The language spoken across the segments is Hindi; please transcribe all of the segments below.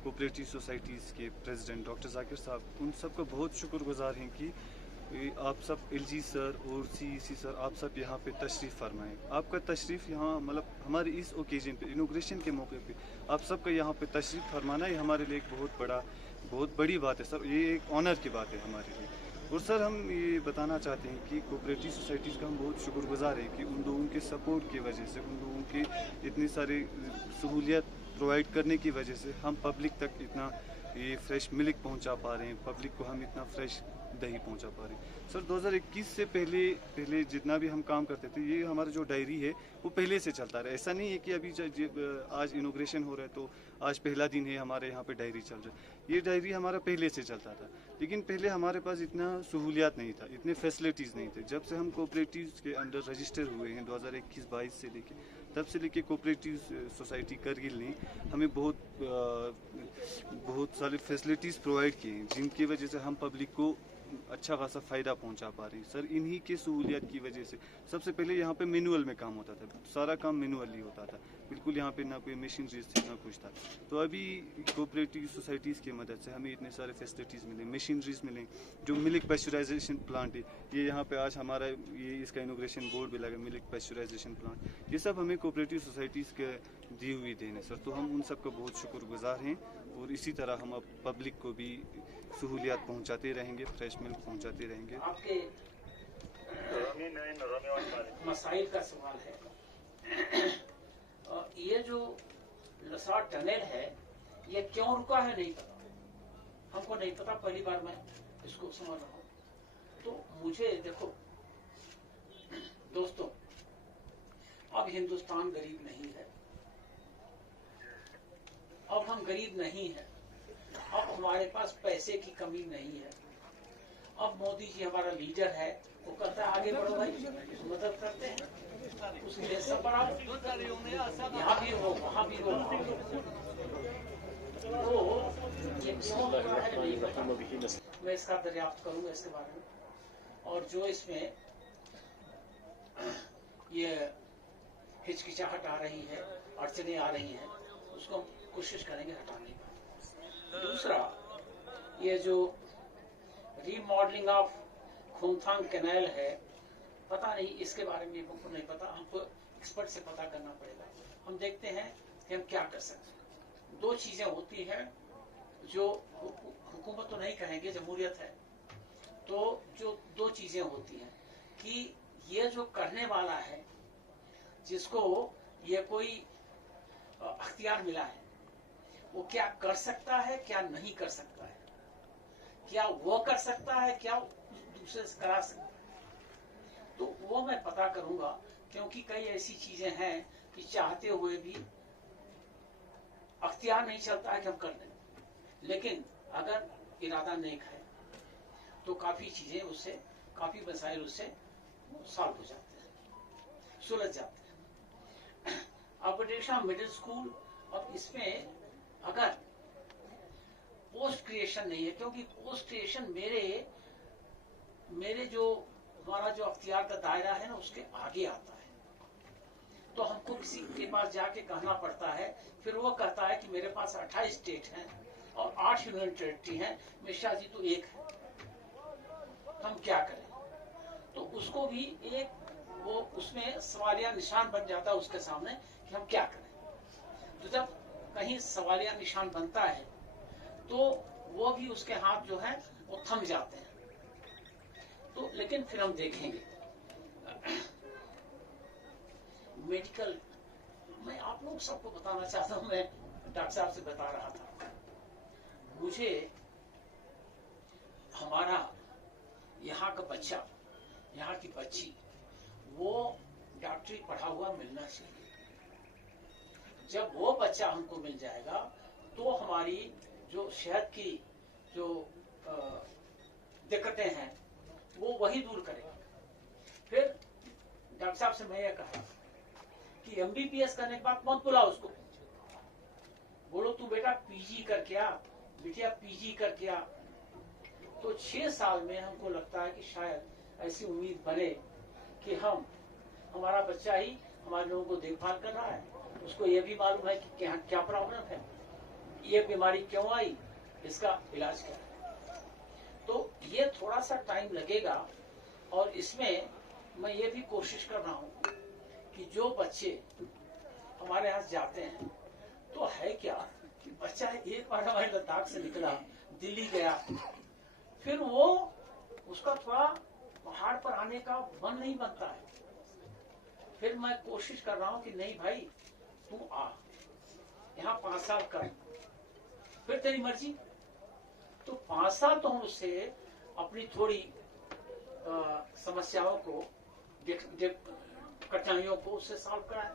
कोऑपरेटिव सोसाइटीज़ के प्रेसिडेंट डॉक्टर जाकिर साहब, उन सब का बहुत शुक्रगुजार हैं कि आप सब एलजी सर और सीईसी सर, आप सब यहाँ पे तशरीफ़ फरमाएं। आपका तशरीफ़ यहाँ मतलब हमारे इस ओकेजन पे, इनोग्रेशन के मौके पे आप सबका यहाँ पे तशरीफ़ फरमाना ही हमारे लिए एक बहुत बड़ी बात है सर। ये एक ऑनर की बात है हमारे लिए। और सर हम ये बताना चाहते हैं कि कोऑपरेटिव सोसाइटीज़ का हम बहुत शुक्रगुजार हैं कि उन लोगों के सपोर्ट की वजह से, उन लोगों की इतनी सारी सहूलियत प्रोवाइड करने की वजह से हम पब्लिक तक इतना ये फ्रेश मिल्क पहुंचा पा रहे हैं, पब्लिक को हम इतना फ्रेश दही पहुंचा पा रहे हैं। सर 2021 से पहले जितना भी हम काम करते थे, ये हमारा जो डायरी है वो पहले से चलता रहा। ऐसा नहीं है कि अभी आज इनोग्रेशन हो रहा है तो आज पहला दिन है हमारे यहाँ पे डायरी चल रहा है। ये डायरी हमारा पहले से चलता था, लेकिन पहले हमारे पास इतना सहूलियात नहीं था, इतने फैसिलिटीज़ नहीं थे। जब से हम कोऑपरेटिव के अंडर रजिस्टर हुए हैं 2021-22 से लेके, तब से लेके कोऑपरेटिव सोसाइटी करगिल ने हमें बहुत सारी फैसिलिटीज़ प्रोवाइड की हैं, जिनकी वजह से हम पब्लिक को अच्छा खासा फ़ायदा पहुंचा पा रहे हैं। सर इन्हीं के सहूलियत की वजह से सबसे पहले यहाँ पे मैनुअल में काम होता था, सारा काम मैनुअली होता था, बिल्कुल यहाँ पे ना कोई मशीनरीज थी ना कुछ था। तो अभी कोऑपरेटिव सोसाइटीज़ की मदद से हमें इतने सारे फैसिलिटीज़ मिले, मशीनरीज मिले। जो मिल्क पैस्चराइजेशन प्लांट है, ये यहाँ पे आज हमारा ये इसका इनोग्रेशन बोर्ड भी लगा, मिल्क पैस्चराइजेशन प्लांट, ये सब हमें कोऑपरेटिव सोसाइटीज़ के दी हुई देन है सर। तो हम उन सब का बहुत शुक्रगुजार हैं और इसी तरह हम अब पब्लिक को भी सहूलियात पहुंचाते रहेंगे, फ्रेश मिल्क पहुंचाते रहेंगे। आपके मसाइल का सवाल है, ये जो लसार टनल है ये क्यों रुका है नहीं पता, हमको नहीं पता, पहली बार मैं इसको समझ रहा हूँ। तो मुझे देखो दोस्तों, अब हिंदुस्तान गरीब नहीं है, अब हम गरीब नहीं है, अब हमारे पास पैसे की कमी नहीं है। अब मोदी जी हमारा लीडर है, वो कहता है आगे बढ़ो भाई, मदद करते हैं, उसके लिए सब बड़ा यहाँ भी हो वहाँ भी हो। तो ये क्यों हो रहा है नहीं पता, मैं इसका दरियाफ्त करूंगा इसके बारे में। और जो इसमें ये हिचकिचाहट आ रही है, अड़चने आ रही हैं, उसको हम कोशिश करेंगे हटाने की। दूसरा, ये जो रीमॉडलिंग ऑफ खोमथांग कैनाल है, पता नहीं इसके बारे में हमको नहीं पता, हमको एक्सपर्ट से पता करना पड़ेगा। हम देखते हैं कि हम क्या कर सकते हैं। दो चीजें होती हैं जो हुकूमत तो नहीं कहेंगे, जमहूरियत है, तो जो दो चीजें होती हैं कि ये जो करने वाला है, जिसको ये कोई अख्तियार मिला है, वो क्या कर सकता है, क्या नहीं कर सकता है, क्या वो कर सकता है, क्या दूसरे से करा सकता है। तो वो मैं पता करूंगा, क्योंकि कई ऐसी चीजें हैं कि चाहते हुए भी अख्तियार नहीं चलता है कि हम कर दें, लेकिन अगर इरादा नेक है तो काफी चीजें उससे, काफी मसाइल उससे सॉल्व हो जाते हैं, सुलझ जाते हैं। अब मिडिल स्कूल, अब इसमें अगर पोस्ट क्रिएशन नहीं है, क्योंकि पोस्ट क्रिएशन मेरे जो हमारा जो अख्तियार का दायरा है ना, उसके आगे आता है, तो हमको किसी के पास जाके कहना पड़ता है, फिर वो कहता है कि मेरे पास 28 स्टेट हैं और 8 यूनियन टेरिटरी हैं, मिश्रा जी तो एक है, हम क्या करें। तो उसको भी एक वो उसमें सवालिया निशान बन जाता है उसके सामने कि हम क्या करें। तो जब कहीं सवालिया निशान बनता है तो वो भी उसके हाथ जो है वो थम जाते हैं। तो लेकिन फिर हम देखेंगे मेडिकल, मैं आप लोग सबको बताना चाहता हूं, मैं डॉक्टर साहब से बता रहा था, मुझे हमारा यहाँ का बच्चा, यहाँ की बच्ची, वो डॉक्टरी पढ़ा हुआ मिलना चाहिए। जब वो बच्चा हमको मिल जाएगा तो हमारी जो सेहत की जो दिक्कतें हैं वो वही दूर करेगा। फिर डॉक्टर साहब से मैं ये कहा कि एमबीबीएस करने के बाद मत बुलाओ उसको, बोलो तू बेटा पीजी करके आ, बिटिया पीजी करके आ। तो 6 साल में हमको लगता है कि शायद ऐसी उम्मीद बने कि हमारा बच्चा ही हमारे लोगों को देखभाल कर रहा है, उसको ये भी मालूम है कि क्या प्रॉब्लम है, ये बीमारी क्यों आई, इसका इलाज क्या है। तो ये थोड़ा सा टाइम लगेगा, और इसमें मैं ये भी कोशिश कर रहा हूँ कि जो बच्चे हमारे यहाँ जाते हैं, तो है क्या कि बच्चा एक बार हमारे लद्दाख से निकला, दिल्ली गया, फिर वो उसका थोड़ा पहाड़ पर आने का मन नहीं बनता है। फिर मैं कोशिश कर रहा हूँ कि नहीं भाई, तू आ यहाँ 5 साल कर, फिर तेरी मर्जी। तो 5 साल तो हम उससे अपनी थोड़ी समस्याओं को, कठिनाइयों को उससे सॉल्व कराएं।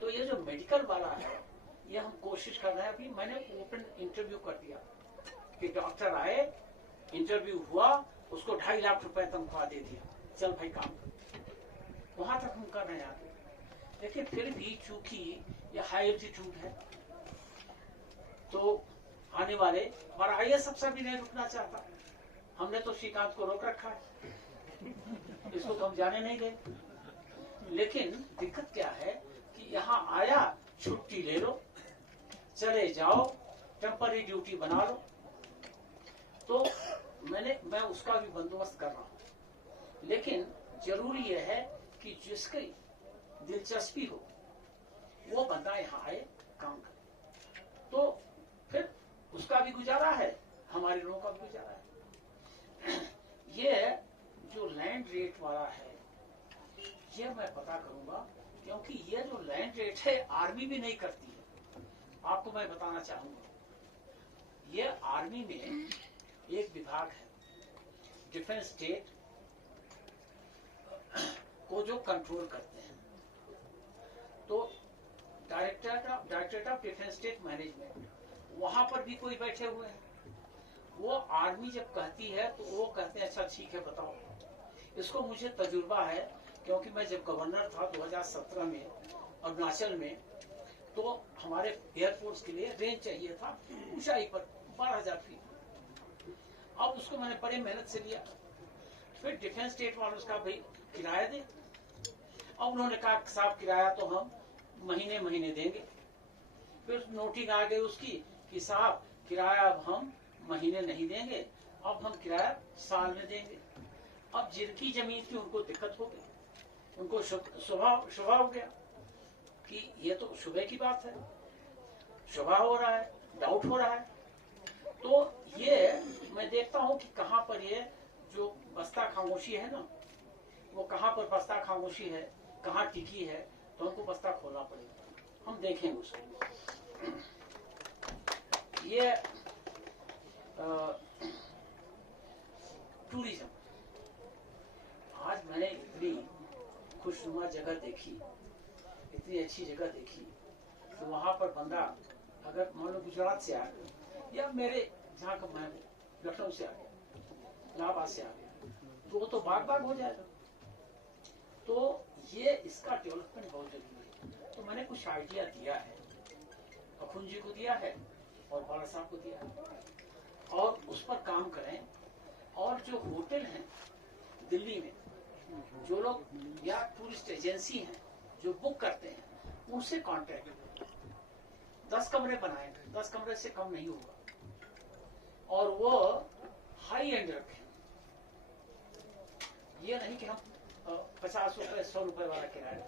तो ये जो मेडिकल वाला है, ये हम कोशिश कर रहे हैं। अभी मैंने ओपन इंटरव्यू कर दिया कि डॉक्टर आए, इंटरव्यू हुआ, उसको 2.5 लाख रुपए तनख्वाह दे दिया, चल भाई काम कर। वहां तक हम कर रहे हैं आगे। लेकिन फिर भी चूंकि ये हाई एल्टीट्यूड है, तो आने वाले हमारा IAS अफसर भी नहीं रुकना चाहता। हमने तो श्रीकांत को रोक रखा है, इसको तो हम जाने नहीं गए। लेकिन दिक्कत क्या है कि यहाँ आया, छुट्टी ले लो, चले जाओ, टेम्पररी ड्यूटी बना लो। तो मैं उसका भी बंदोबस्त कर रहा हूँ। लेकिन जरूरी यह है कि जिसकी दिलचस्पी हो वो बंदा यहाँ आए, काम करे। तो फिर उसका भी गुजारा है, हमारे लोगों का भी गुजारा है। ये जो लैंड रेट वाला है, ये मैं पता करूंगा, क्योंकि ये जो लैंड रेट है आर्मी भी नहीं करती है। आपको मैं बताना चाहूंगा, ये आर्मी में एक विभाग है, डिफेंस स्टेट को जो कंट्रोल करते हैं। तो directorate of defence state management, वहां पर भी कोई बैठे हुए हैं। वो आर्मी जब कहती है तो वो कहते हैं अच्छा ठीक है बताओ। इसको मुझे तजुर्बा है, क्योंकि मैं जब गवर्नर था 2017 में अरुणाचल में, तो हमारे एयरफोर्स के लिए रेंज चाहिए था ऊंचाई पर 12,000 फीट। अब उसको मैंने बड़े मेहनत से लिया। फिर डिफेंस स्टेट वालों उसका भाई किराया दे। अब उन्होंने कहा साहब किराया तो हम महीने महीने देंगे। फिर नोटिंग आ गई उसकी कि साहब किराया अब हम महीने नहीं देंगे, अब हम किराया साल में देंगे। अब जिनकी जमीन थी उनको दिक्कत हो गई, उनको शुभा हो गया कि ये तो सुबह की बात है, शुभा हो रहा है, डाउट हो रहा है। तो ये मैं देखता हूं कि कहां पर ये जो बस्ता खामोशी है ना, वो कहां पर बस्ता खामोशी है, कहां टिकी है, तो हमको बस्ता खोलना पड़ेगा। हम देखेंगे उसको। ये टूरिज्म, आज मैंने इतनी खुशनुमा जगह देखी, इतनी अच्छी जगह देखी, तो वहां पर बंदा अगर मान लो गुजरात से आ गया, या मेरे जहाँ का मैं लखनऊ से आ गया, इलाहाबाद से आ गया, तो वो तो बाग बाग हो जाएगा। तो ये इसका डेवलपमेंट बहुत जरूरी है। तो मैंने कुछ आइडिया दिया है, अखुन जी को दिया है और बाला साहब को दिया है, और उस पर काम करें। और जो होटल हैं दिल्ली में, जो लोग या टूरिस्ट एजेंसी हैं जो बुक करते हैं, उनसे कॉन्ट्रैक्ट 10 कमरे बनाए, 10 कमरे से कम नहीं होगा, और वो हाई एंड रखें। ये नहीं कि हम 50 रुपए 100 रुपए वाला किराया,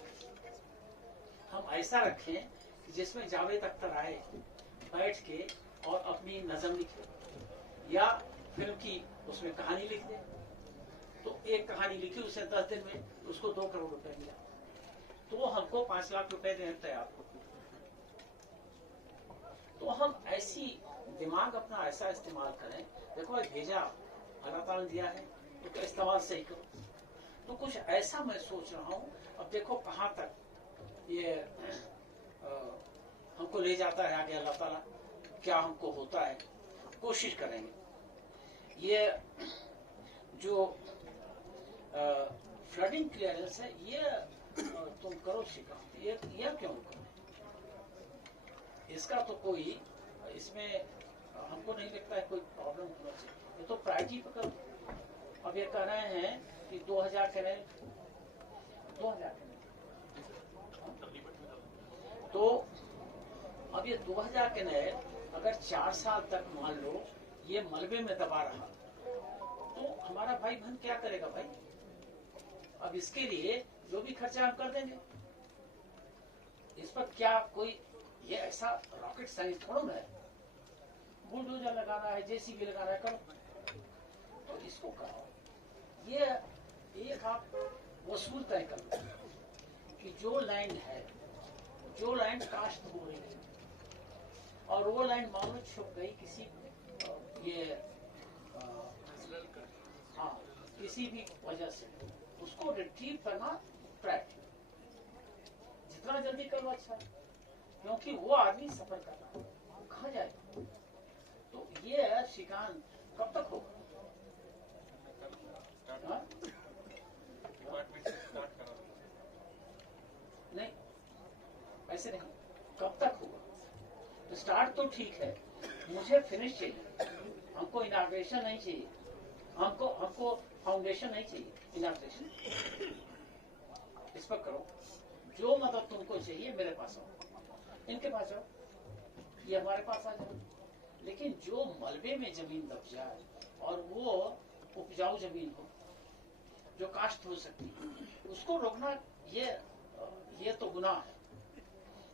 हम ऐसा रखें कि जिसमें जावेद अख्तर आए, बैठ के और अपनी नज़म लिखे, या फिल्म की उसमें कहानी लिख दे। तो एक कहानी लिखी उसने 10 दिन में, उसको 2 करोड़ रुपए मिला, तो वो हमको 5 लाख रुपए देने तैयार हो। तो हम ऐसी दिमाग अपना ऐसा इस्तेमाल करें। देखो भेजा अल्लाह ताला ने दिया है, तो इस्तेमाल सही करो। तो कुछ ऐसा मैं सोच रहा हूँ। अब देखो कहाँ तक ये हमको ले जाता है आगे अल्लाह ताला, क्या हमको होता है, कोशिश करेंगे। ये जो फ्लडिंग क्लियरेंस है, ये तुम करो श्रीकांत, ये क्यों करो? इसका तो कोई इसमें हमको नहीं लगता है कोई प्रॉब्लम होना चाहिए। ये तो प्रायोरिटी पर करो। अब ये कह रहे हैं कि 2000 कैनल, 2000 कैनल, तो अब ये 2000 कैनल अगर 4 साल तक मान लो ये मलबे में दबा रहा तो हमारा भाई बहन क्या करेगा भाई? अब इसके लिए जो भी खर्चा हम कर देंगे। इस पर क्या कोई ये ऐसा रॉकेट साइंस थोड़ा ना है, बुलडोजर लगाना है, जेसीबी लगाना है, करो तो इसको करो। ये एक आप वसूल तय कर लो कि जो लैंड है, जो लैंड काश्त हो रही है और वो लैंड मानो छुप गई किसी ये हाँ किसी भी वजह से, उसको रिट्रीव करना ट्रैक जितना जल्दी करो अच्छा, क्योंकि वो आदमी सफर कर रहा है, वो कहाँ जाएगा? तो ये शिकान कब तक होगा? नहीं ऐसे नहीं, कब तक होगा? तो स्टार्ट तो ठीक है, मुझे फिनिश चाहिए। हमको इनॉग्रेशन नहीं चाहिए, हमको फाउंडेशन नहीं चाहिए, इनॉग्रेशन। इस पर करो, जो मदद तुमको चाहिए मेरे पास आओ, इनके पास आओ, ये हमारे पास आ जाओ। लेकिन जो मलबे में जमीन दब जाए और वो उपजाऊ जमीन हो जो काश्त हो सकती है, उसको रोकना ये तो गुनाह है,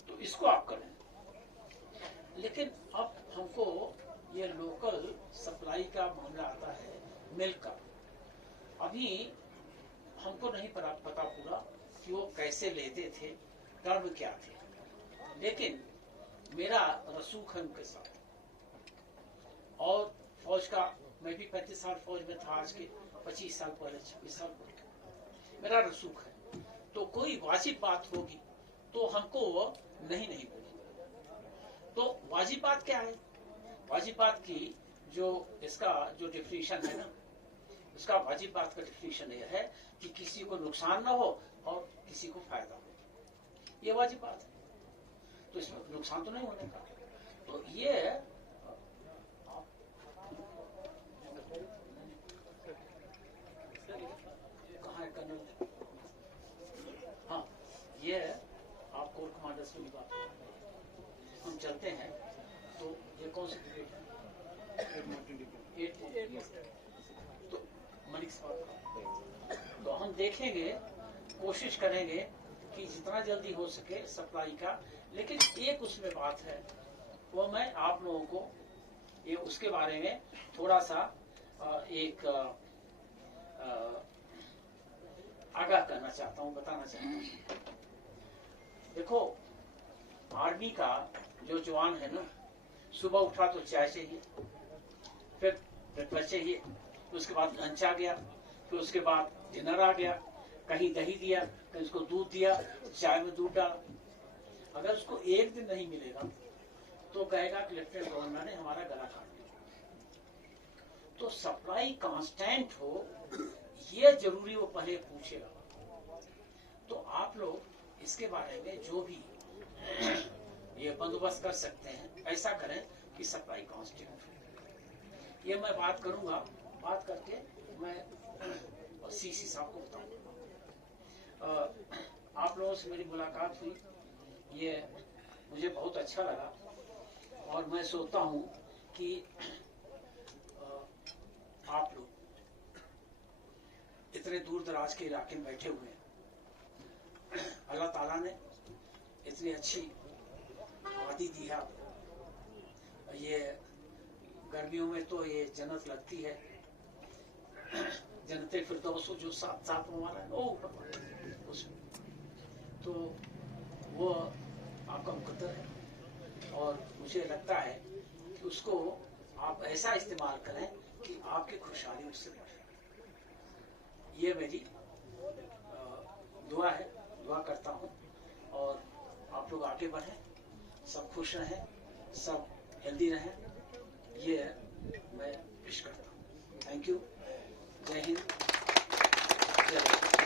तो इसको आप करें। लेकिन अब हमको ये लोकल सप्लाई का मामला आता है, मिल्क का। अभी हमको नहीं पता पूरा कि वो कैसे लेते थे, टर्म क्या थे, लेकिन मेरा रसूख है उनके साथ। और फौज का, मैं भी 35 साल फौज में था, आज के 25 साल पहले 26 साल पहले मेरा रसूख है। तो कोई वाजिब बात होगी तो हमको नहीं बोलेंगे। तो वाजिब बात क्या है? वाजिब बात की इसका जो डिफिनीशन है ना, उसका वाजिब बात का डिफिनीशन यह है कि किसी को नुकसान ना हो और किसी को फायदा हो, ये वाजिब बात है। तो इसमें नुकसान तो नहीं होने का। तो ये कहाँ है कर्नल? हाँ, ये आप कोर कमांडर से भी बात, हम चलते हैं। तो ये कौन सी डिबेट है? तो मलिक साहब, तो हम देखेंगे, कोशिश करेंगे कि जितना जल्दी हो सके सप्लाई का। लेकिन एक उसमें बात है, वो मैं आप लोगों को ये उसके बारे में थोड़ा सा एक आगाह करना चाहता हूँ, बताना चाहता हूँ। देखो, आर्मी का जो जवान है ना, सुबह उठा तो चाय चाहिए, फिर ब्रेकफास्ट चाहिए, उसके बाद लंच आ गया, फिर उसके बाद डिनर आ गया, कहीं दही दिया, कहीं उसको दूध दिया, चाय में दूध डाला। अगर उसको एक दिन नहीं मिलेगा तो कहेगा कि लेफ्टिनेंट गवर्नर ने हमारा गला काट दिया। तो सप्लाई कांस्टेंट हो, ये जरूरी वो पहले पूछेगा। तो आप लोग इसके बारे में जो भी ये बंदोबस्त कर सकते हैं, ऐसा करें कि सप्लाई कांस्टेंट हो। ये मैं बात करूंगा, बात करके मैं सीसी साहब को बताऊंगा। आप लोगों से मेरी मुलाकात हुई, ये मुझे बहुत अच्छा लगा। और मैं सोचता हूं कि आप लोग इतने दूर दराज के इलाके में बैठे हुए हैं, अल्लाह ताला ने इतनी अच्छी वादी दी है आपको। ये गर्मियों में तो ये जन्नत लगती है, जन्नत फिरदौस जो सात वाला है उसमें, तो वो आपका मुकद्दर है। और मुझे लगता है कि उसको आप ऐसा इस्तेमाल करें कि आपकी खुशहाली उससे बढ़े। ये मेरी दुआ है, दुआ करता हूँ। और आप लोग आगे बढ़ें, सब खुश रहें, सब हेल्दी रहें, ये मैं विश करता हूँ। Thank you. जय हिंद, जय भारत।